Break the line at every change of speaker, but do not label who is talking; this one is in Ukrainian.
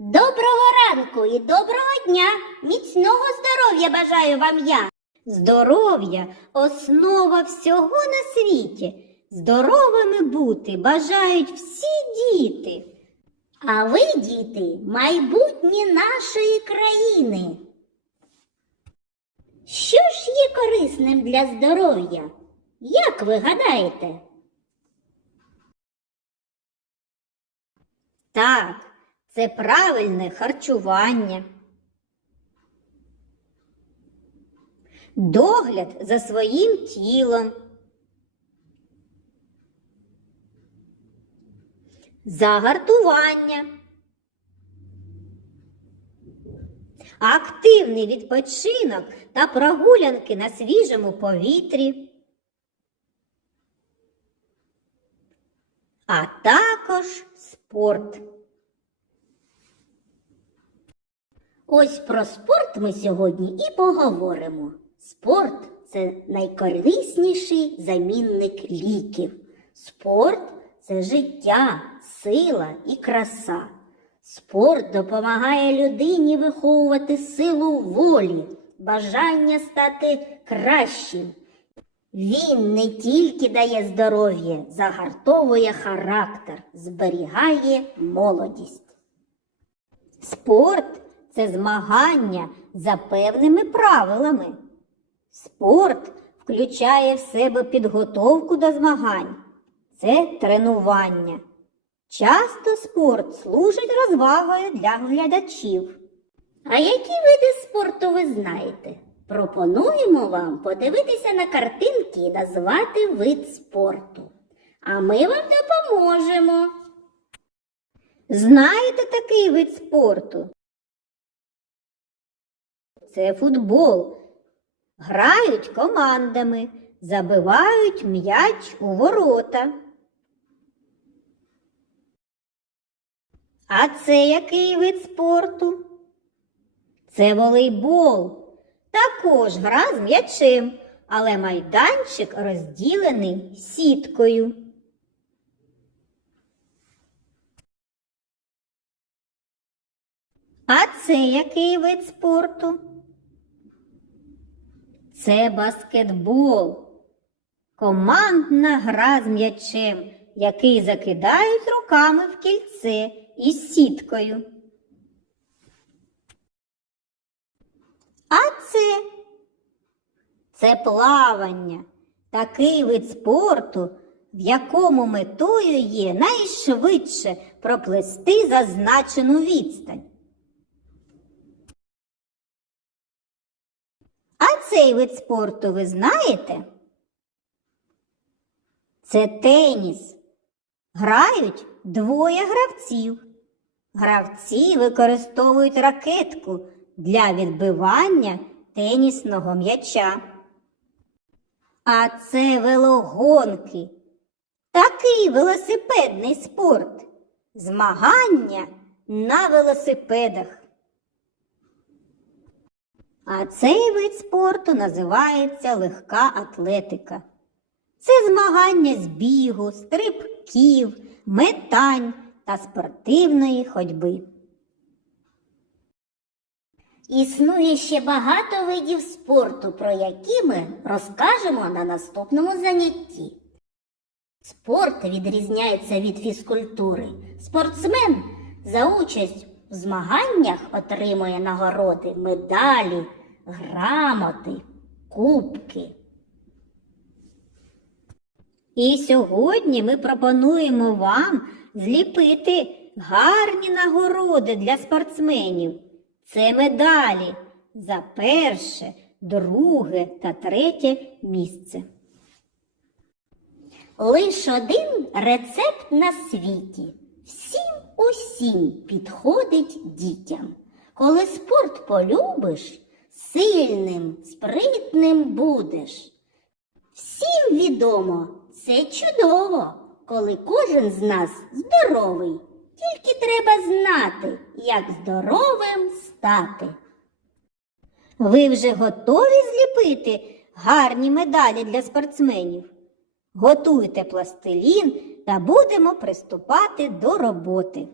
Доброго ранку і доброго дня! Міцного здоров'я бажаю вам я! Здоров'я основа всього на світі. Здоровими бути бажають всі діти. А ви, діти, майбутнє нашої країни. Що ж є корисним для здоров'я? Як ви гадаєте? Так, це правильне харчування. Догляд за своїм тілом. Загартування. Активний відпочинок та прогулянки на свіжому повітрі. А також спорт. Ось про спорт ми сьогодні і поговоримо. Спорт це найкорисніший замінник ліків. Спорт це життя, сила і краса. Спорт допомагає людині виховувати силу волі, бажання стати кращим. Він не тільки дає здоров'я, загартовує характер, зберігає молодість. Спорт це змагання за певними правилами. Спорт включає в себе підготовку до змагань, це тренування. Часто спорт служить розвагою для глядачів. А які види спорту ви знаєте? Пропонуємо вам подивитися на картинки і назвати вид спорту. А ми вам допоможемо. Знаєте такий вид спорту? Це футбол. Грають командами, забивають м'яч у ворота. А це який вид спорту? Це волейбол. Також гра з м'ячем, але майданчик розділений сіткою. А це який вид спорту? Це баскетбол. Командна гра з м'ячем, який закидають руками в кільце із сіткою. А це? Це плавання, такий вид спорту, в якому метою є найшвидше проплести зазначену відстань. Цей вид спорту ви знаєте? Це теніс. Грають двоє гравців. Гравці використовують ракетку для відбивання тенісного м'яча. А це велогонки. Такий велосипедний спорт. Змагання на велосипедах. А цей вид спорту називається легка атлетика. Це змагання з бігу, стрибків, метань та спортивної ходьби. Існує ще багато видів спорту, про які ми розкажемо на наступному занятті. Спорт відрізняється від фізкультури. Спортсмен за участь в змаганнях отримує нагороди, медалі, грамоти, кубки. І сьогодні ми пропонуємо вам зліпити гарні нагороди для спортсменів. Це медалі за перше, друге та третє місце. Лиш один рецепт на світі. Всім усім підходить дітям. Коли спорт полюбиш, сильним, спритним будеш. Всім відомо, це чудово, коли кожен з нас здоровий. Тільки треба знати, як здоровим стати. Ви вже готові зліпити гарні медалі для спортсменів? Готуйте пластилін та будемо приступати до роботи.